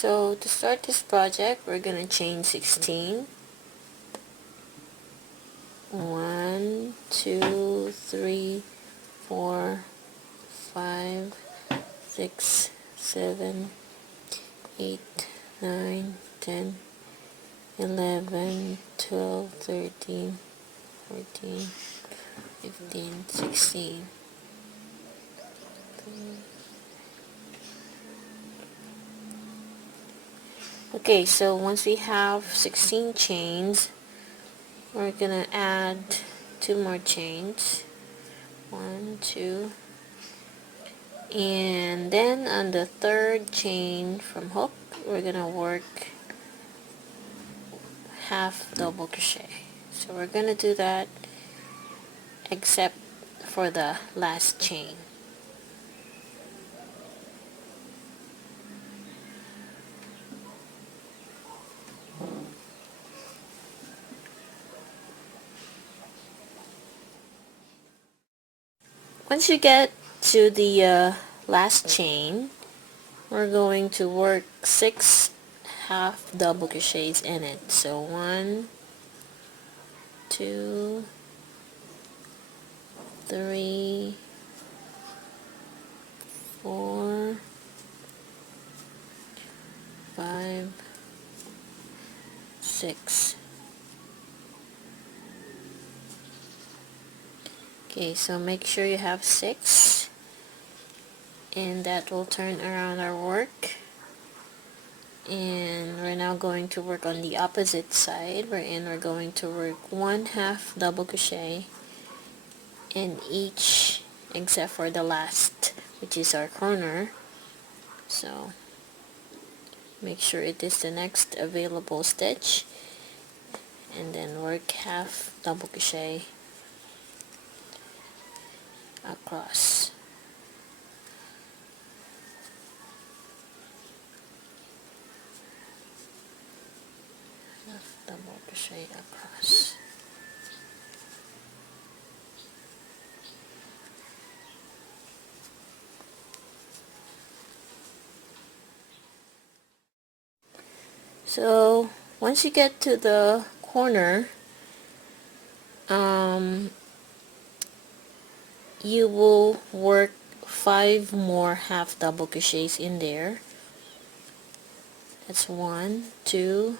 So to start this project, we're gonna chain 16. 1, 2, 3, 4, 5, 6, 7, 8, 9, 10, 11, 12, 13, 14, 15, 16. Okay, so once we have 16 chains, we're gonna add 2 more chains. 1, 2, and then on the third chain from hook, we're gonna work half double crochet. So we're gonna do that except for the last chain. Once you get to the last chain, we're going to work 6 half double crochets in it. So 1, 2, 3, 4, 5, 6. Okay, so make sure you have 6, and that will turn around our work. And we're now going to work on the opposite side, wherein we're going to work 1 half double crochet in each except for the last, which is our corner. So make sure it is the next available stitch, and then work half double crochet across. Half double crochet across. So once you get to the corner, you will work 5 more half double crochets in there. That's 1, 2,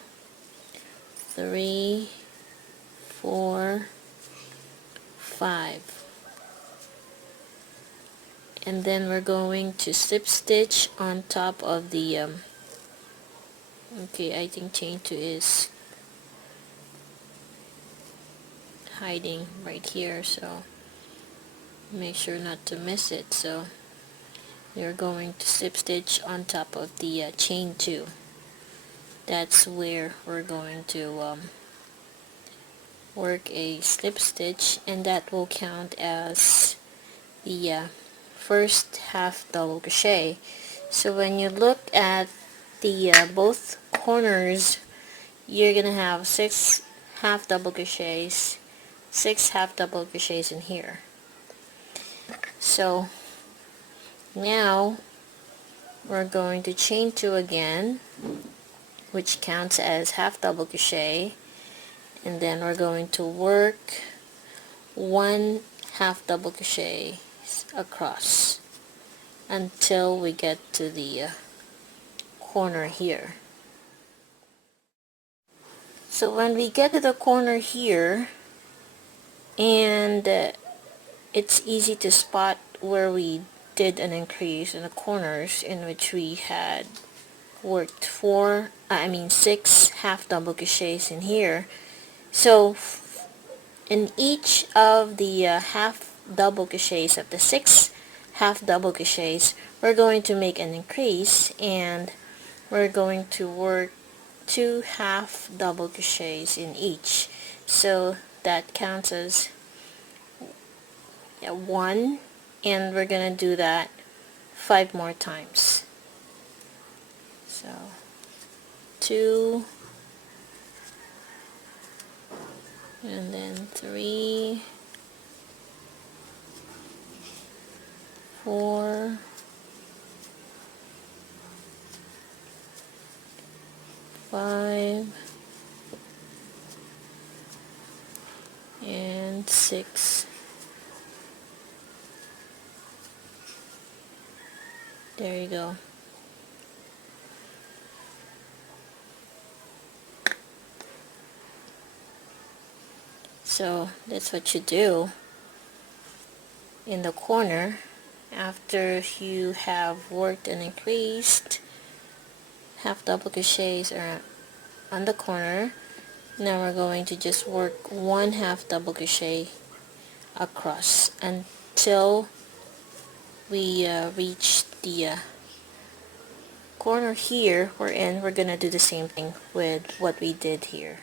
3, 4, 5. And then we're going to slip stitch on top of the okay, I think chain 2 is hiding right here, so make sure not to miss it. So you're going to slip stitch on top of the chain 2. That's where we're going to work a slip stitch, and that will count as the first half double crochet. So when you look at the both corners, you're gonna have 6 half double crochets, 6 half double crochets in here. So now we're going to chain 2 again, which counts as half double crochet, and then we're going to work 1 half double crochet across until we get to the corner here. So when we get to the corner here, and it's easy to spot where we did an increase in the corners, in which we had worked 6 half double crochets in here. So in each of the half double crochets of the 6 half double crochets, we're going to make an increase, and we're going to work 2 half double crochets in each. So that counts as 1, and we're gonna do that 5 more times. So 2, and then 3, 4, 5 and 6. There you go. So that's what you do in the corner after you have worked and increased half double crochets are on the corner. Now we're going to just work one half double crochet across until we reach the corner here. We're gonna do the same thing with what we did here.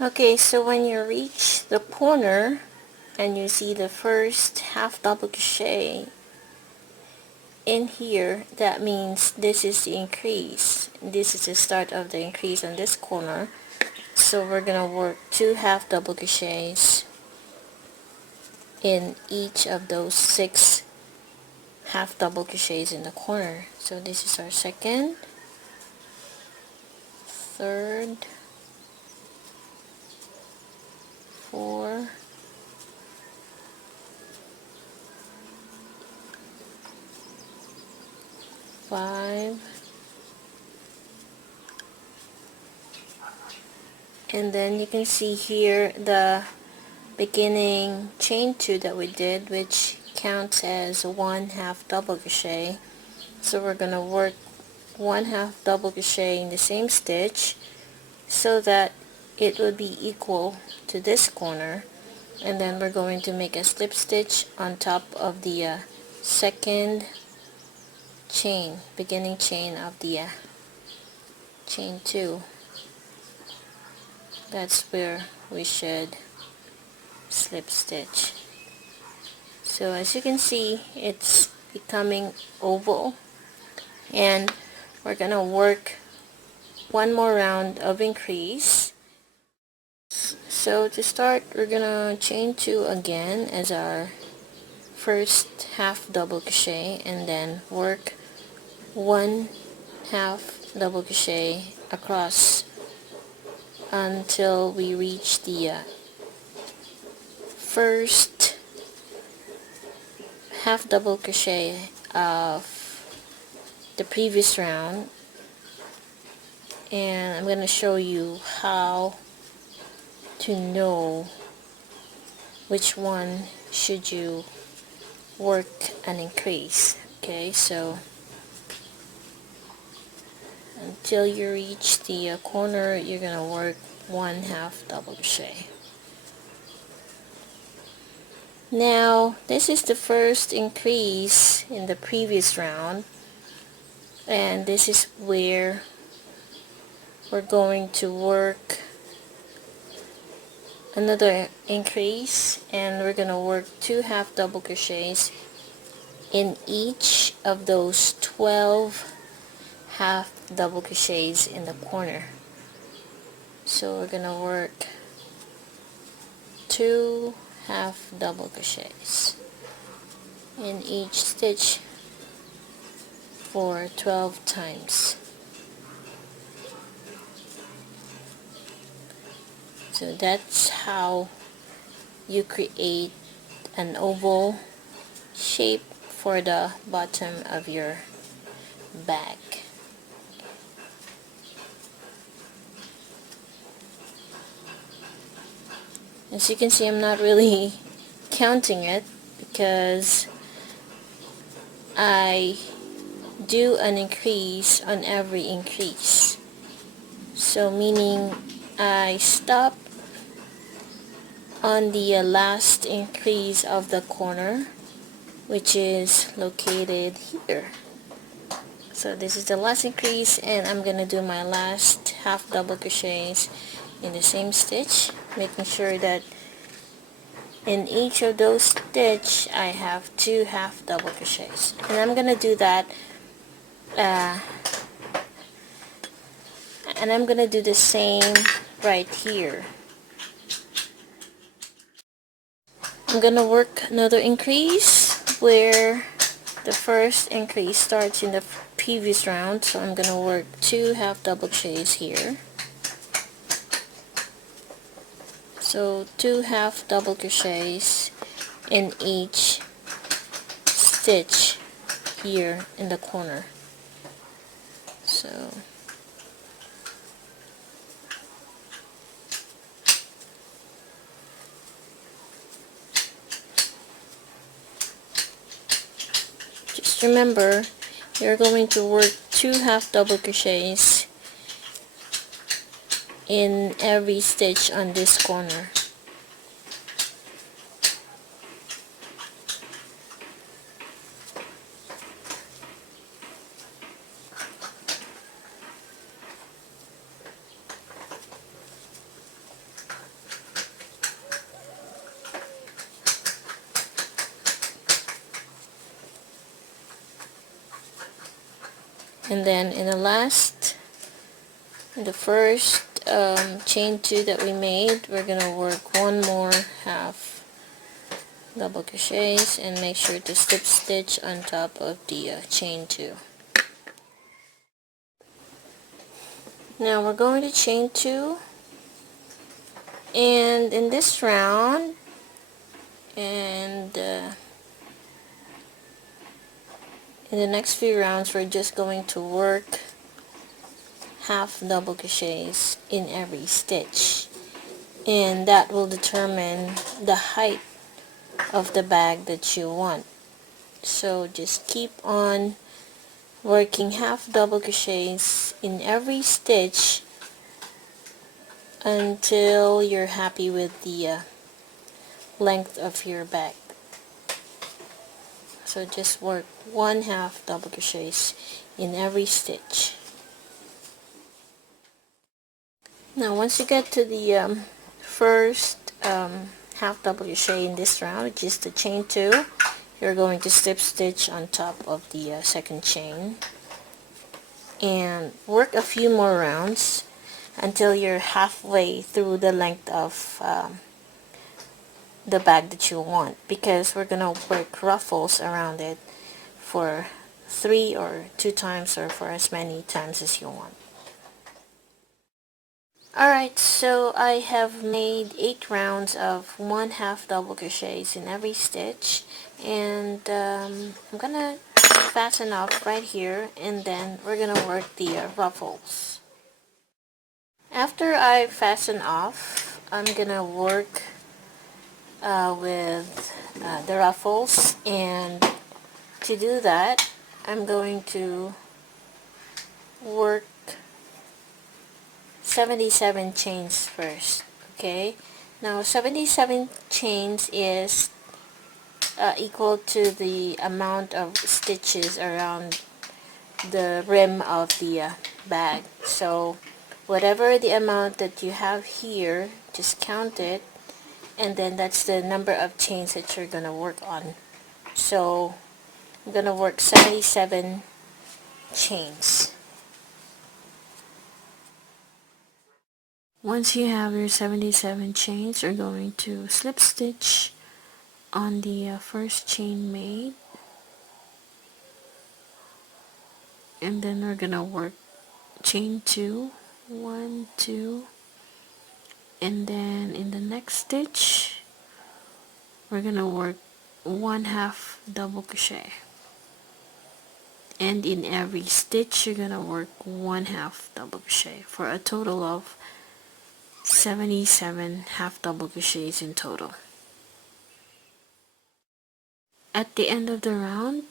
Okay, so when you reach the corner and you see the first half double crochet in here, that means this is the increase. This is the start of the increase on this corner. So we're gonna work 2 half double crochets in each of those 6 half double crochets in the corner. So this is our second, third, 4, 5, and then you can see here the beginning chain 2 that we did, which counts as 1 half double crochet. So we're gonna work 1 half double crochet in the same stitch so that it will be equal to this corner, and then we're going to make a slip stitch on top of the second chain, beginning chain of the chain 2. That's where we should slip stitch. So as you can see, it's becoming oval, and we're gonna work one more round of increase. So to start, we're gonna chain 2 again as our first half double crochet, and then work 1 half double crochet across until we reach the first half double crochet of the previous round, and I'm going to show you how to know which one should you work and increase. Okay, so until you reach the corner, you're going to work 1 half double crochet. Now this is the first increase in the previous round, and this is where we're going to work another increase, and we're going to work 2 half double crochets in each of those 12 half double crochets in the corner. So we're going to work 2 half double crochets in each stitch for 12 times. So that's how you create an oval shape for the bottom of your bag. As you can see, I'm not really counting it because I do an increase on every increase. So meaning I stop on the last increase of the corner, which is located here. So this is the last increase, and I'm gonna do my last half double crochets in the same stitch, making sure that in each of those stitch I have 2 half double crochets, and I'm gonna do that and I'm gonna do the same right here. I'm gonna work another increase where the first increase starts in the previous round, so I'm gonna work 2 half double crochets here. So 2 half double crochets in each stitch here in the corner. So just remember, you're going to work 2 half double crochets in every stitch on this corner. And then in the first chain 2 that we made, we're gonna work 1 more half double crochets and make sure to slip stitch on top of the chain 2. Now we're going to chain 2, and in this round and in the next few rounds, we're just going to work half double crochets in every stitch, and that will determine the height of the bag that you want. So just keep on working half double crochets in every stitch until you're happy with the length of your bag. So just work 1 half double crochets in every stitch. Now once you get to the first half double crochet in this round, which is the chain 2, you're going to slip stitch on top of the second chain and work a few more rounds until you're halfway through the length of the bag that you want, because we're gonna work ruffles around it for 3 or 2 times, or for as many times as you want. Alright, so I have made 8 rounds of 1 half double crochets in every stitch, and I'm gonna fasten off right here, and then we're gonna work the ruffles. After I fasten off, I'm gonna work with the ruffles, and to do that I'm going to work 77 chains first. Okay, now 77 chains is equal to the amount of stitches around the rim of the bag. So whatever the amount that you have here, just count it, and then that's the number of chains that you're gonna work on. So I'm gonna work 77 chains. Once you have your 77 chains, you're going to slip stitch on the first chain made, and then we're gonna work chain 2, 1, 2, and then in the next stitch we're gonna work 1 half double crochet, and in every stitch you're gonna work 1 half double crochet for a total of 77 half double crochets in total. At the end of the round,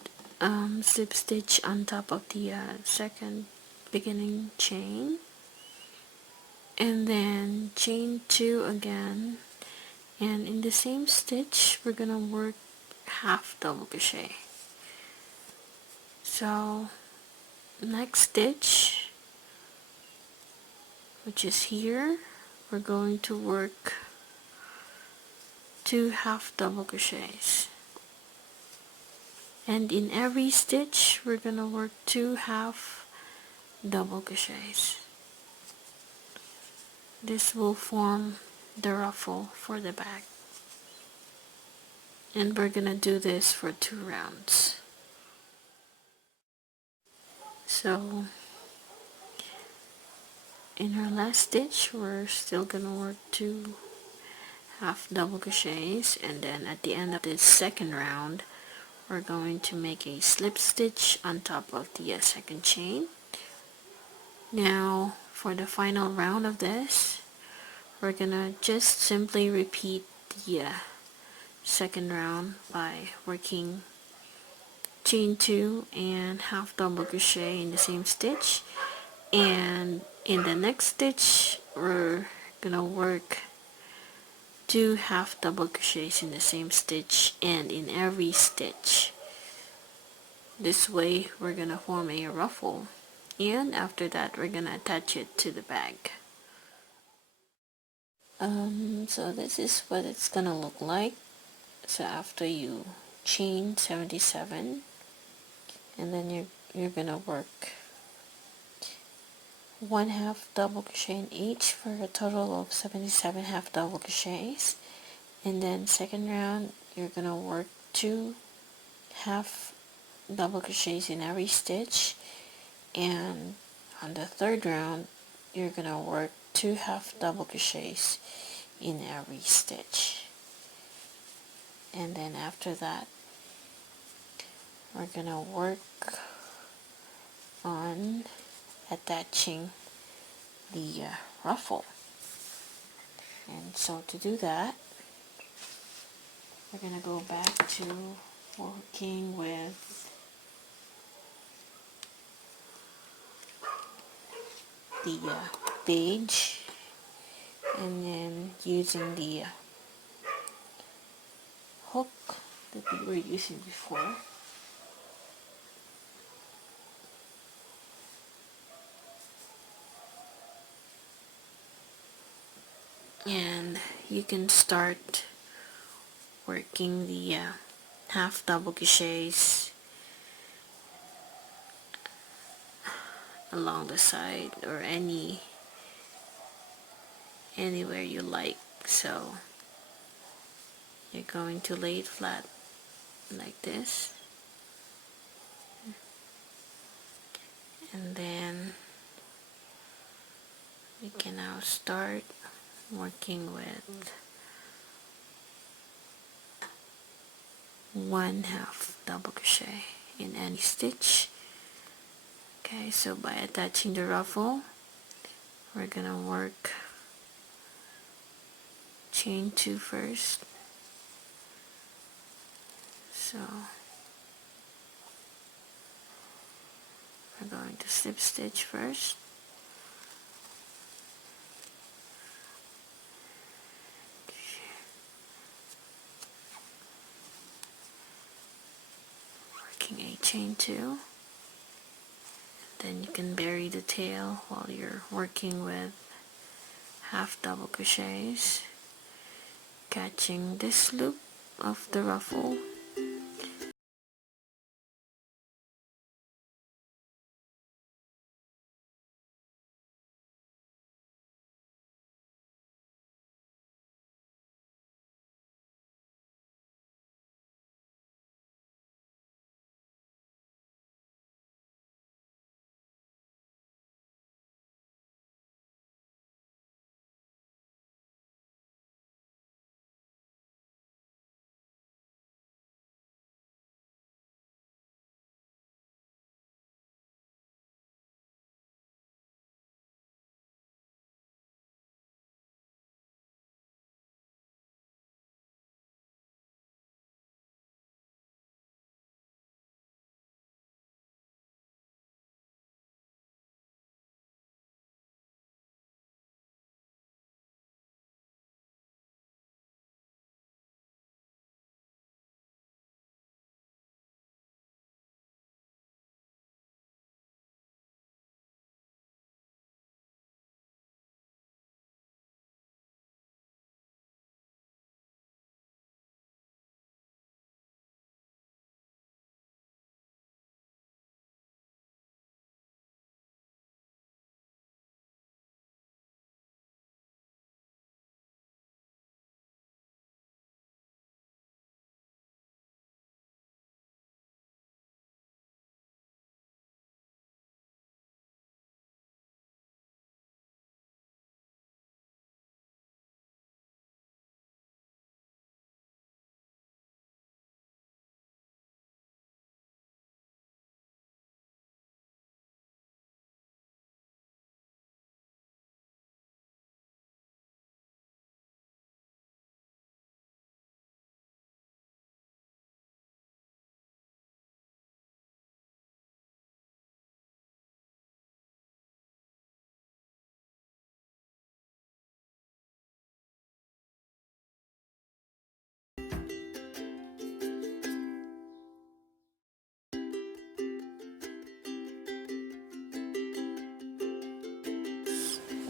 slip stitch on top of the second beginning chain, and then chain 2 again, and in the same stitch we're gonna work half double crochet. So next stitch, which is here, we're going to work 2 half double crochets, and in every stitch we're gonna work 2 half double crochets. This will form the ruffle for the bag, and we're gonna do this for 2 rounds. So in our last stitch, we're still gonna work 2 half double crochets, and then at the end of this second round we're going to make a slip stitch on top of the second chain. Now for the final round of this, we're gonna just simply repeat the second round by working chain 2 and half double crochet in the same stitch, and in the next stitch we're gonna work 2 half double crochets in the same stitch and in every stitch. This way we're gonna form a ruffle, and after that we're gonna attach it to the bag. So this is what it's gonna look like. So after you chain 77, and then you're gonna work 1 half double crochet in each for a total of 77 half double crochets, and then second round you're gonna work 2 half double crochets in every stitch, and on the third round you're gonna work 2 half double crochets in every stitch, and then after that we're gonna work on attaching the ruffle. And so to do that, we're gonna go back to working with the beige, and then using the hook that we were using before. And you can start working the half double crochets along the side or anywhere you like. So you're going to lay it flat like this, and then we can now start working with 1 half double crochet in any stitch. Okay, so by attaching the ruffle, we're gonna work chain 2 first. So we're going to slip stitch first, working a chain 2. Then you can bury the tail while you're working with half double crochets, catching this loop of the ruffle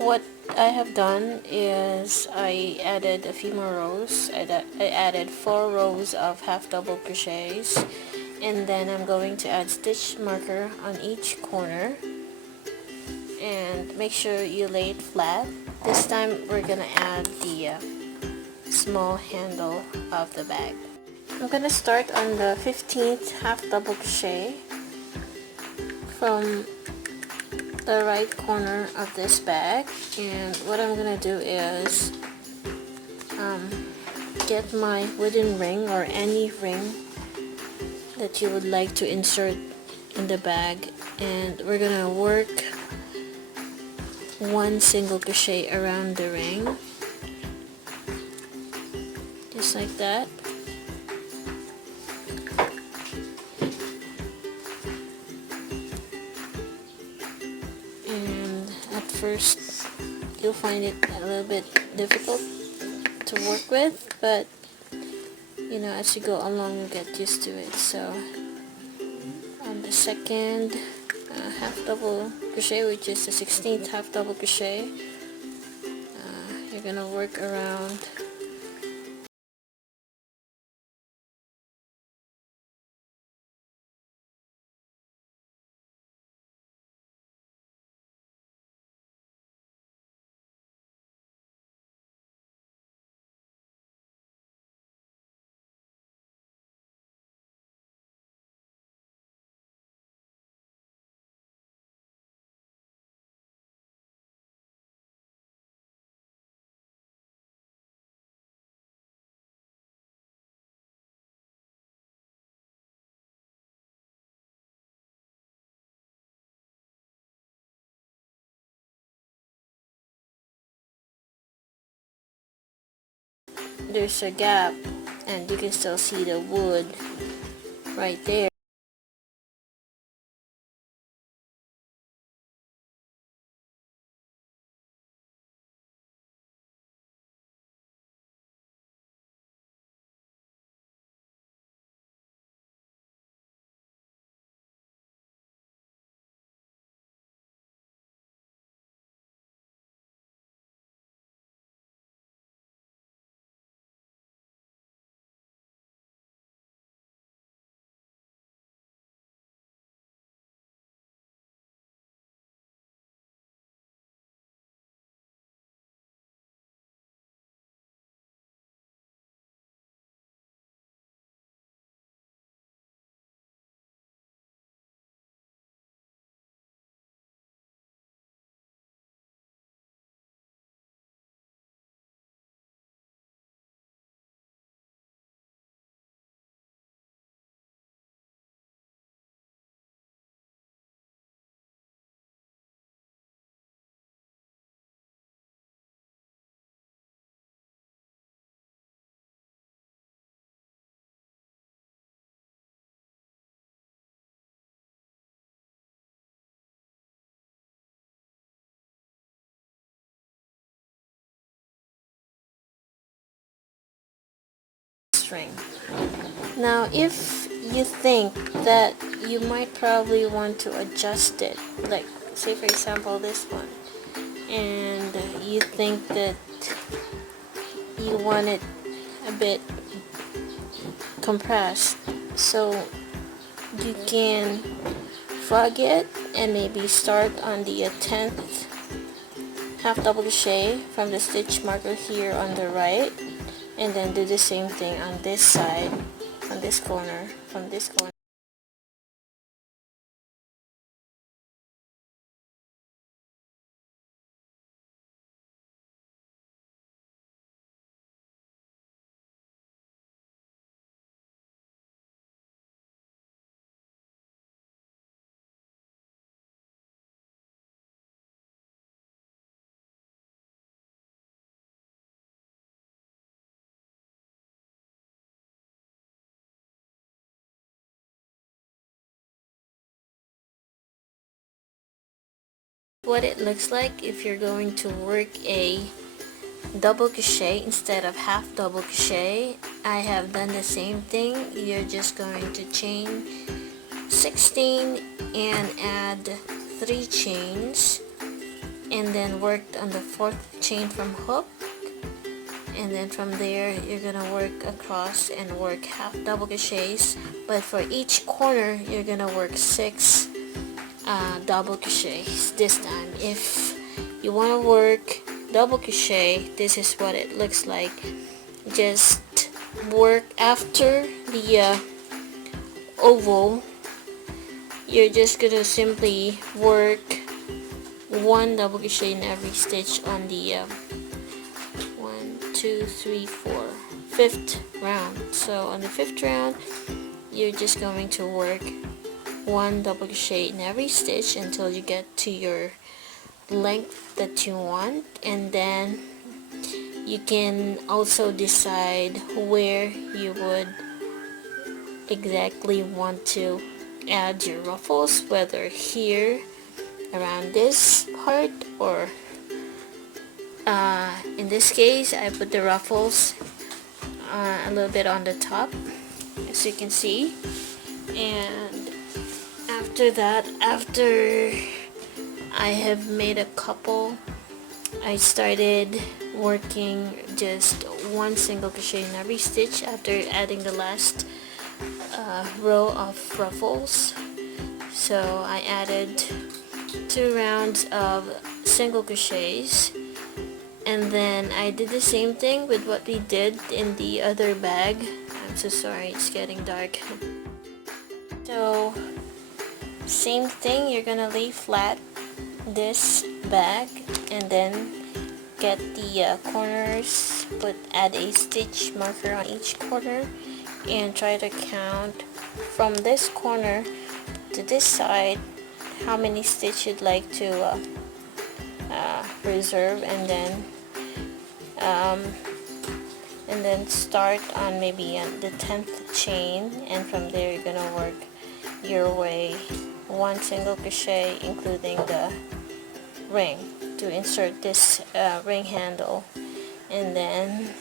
what I have done is I added a few more rows. I added 4 rows of half double crochets, and then I'm going to add stitch marker on each corner, and make sure you lay it flat. This time we're gonna add the small handle of the bag. I'm gonna start on the 15th half double crochet from the right corner of this bag, and what I'm gonna do is get my wooden ring or any ring that you would like to insert in the bag, and we're gonna work 1 single crochet around the ring, just like that. And at first you'll find it a little bit difficult to work with, but you know, as you go along you'll get used to it. So on the second half double crochet, which is the 16th half double crochet, you're gonna work around there's a gap and you can still see the wood right there. String. Now if you think that you might probably want to adjust it, like say for example this one, and you think that you want it a bit compressed, so you can frog it and maybe start on the 10th half double crochet from the stitch marker here on the right, and then do the same thing on this side, on this corner, from this corner. What it looks like if you're going to work a double crochet instead of half double crochet. I have done the same thing. You're just going to chain 16 and add 3 chains, and then work on the 4th chain from hook, and then from there you're gonna work across and work half double crochets, but for each corner you're gonna work 6 double crochets this time. If you want to work double crochet, this is what it looks like. Just work after the oval, you're just gonna simply work 1 double crochet in every stitch on the 1, 2, 3, 4, 5th round. So on the 5th round you're just going to work 1 double crochet in every stitch until you get to your length that you want, and then you can also decide where you would exactly want to add your ruffles, whether here around this part, or in this case I put the ruffles a little bit on the top, as you can see. And after that, after I have made a couple, I started working just 1 single crochet in every stitch after adding the last row of ruffles. So I added 2 rounds of single crochets, and then I did the same thing with what we did in the other bag. I'm so sorry, it's getting dark. So same thing, you're gonna lay flat this bag and then get the corners, add a stitch marker on each corner, and try to count from this corner to this side how many stitches you'd like to reserve, and then start on maybe on the 10th chain, and from there you're gonna work your way 1 single crochet including the ring to insert this ring handle, and then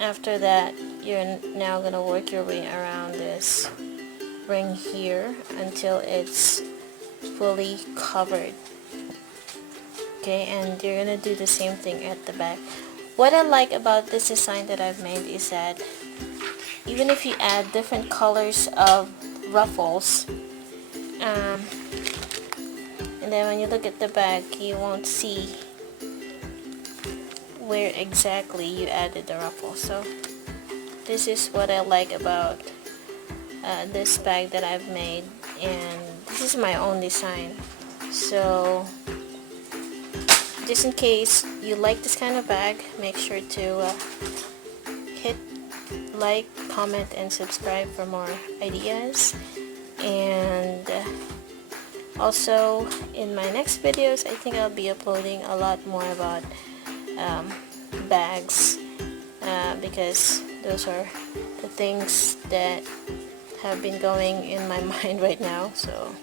after that you're now gonna work your way around this ring here until it's fully covered. Okay, and you're gonna do the same thing at the back. What I like about this design that I've made is that even if you add different colors of ruffles, and then when you look at the back, you won't see where exactly you added the ruffle. So this is what I like about this bag that I've made, and this is my own design. So just in case you like this kind of bag, make sure to hit like, comment, and subscribe for more ideas. And also in my next videos, I think I'll be uploading a lot more about bags, because those are the things that have been going in my mind right now. So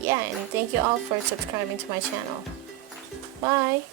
yeah, and thank you all for subscribing to my channel. Bye!